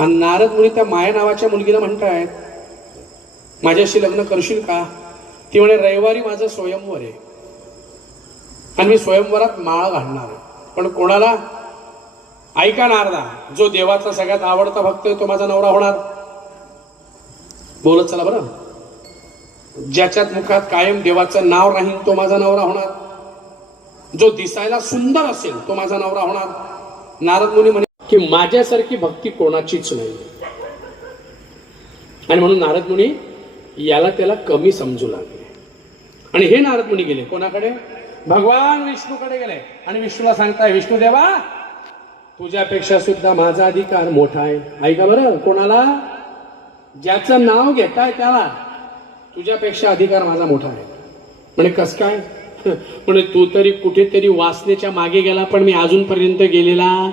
आणि नारद मुनी त्या माया नावाच्या मुलगीला म्हणतायत, माझ्याशी लग्न करशील का? ती म्हणे, रविवारी माझं स्वयंवर आहे आणि मी स्वयंवरात माळ घालणार आहे. पण कोणाला? ऐका नारदा, जो देवाचा सगळ्यात आवडता भक्त आहे तो माझा नवरा होणार. बोलत चला बरं. ज्याच्यात मुखात कायम देवाचं नाव राहील तो माझा नवरा होणार. जो दिसायला सुंदर असेल तो माझा नवरा होणार. नारद मुनी म्हणे की माझ्यासारखी भक्ती कोणाचीच नाही. आणि म्हणून नारद मुनी याला त्याला कमी समजू लागले. आणि हे नारद मुनी गेले कोणाकडे? भगवान विष्णूकडे गेले. आणि विष्णूला सांगताय, विष्णू देवा, तुझ्यापेक्षा सुद्धा माझा अधिकार मोठा आहे. ऐका बरं, कोणाला? ज्याचं नाव घेताय त्याला तुझ्यापेक्षा अधिकार माझा मोठा आहे. म्हणे कस काय? म्हणे तू तरी कुठेतरी वासनेच्या मागे गेला, पण मी अजूनपर्यंत गेलेला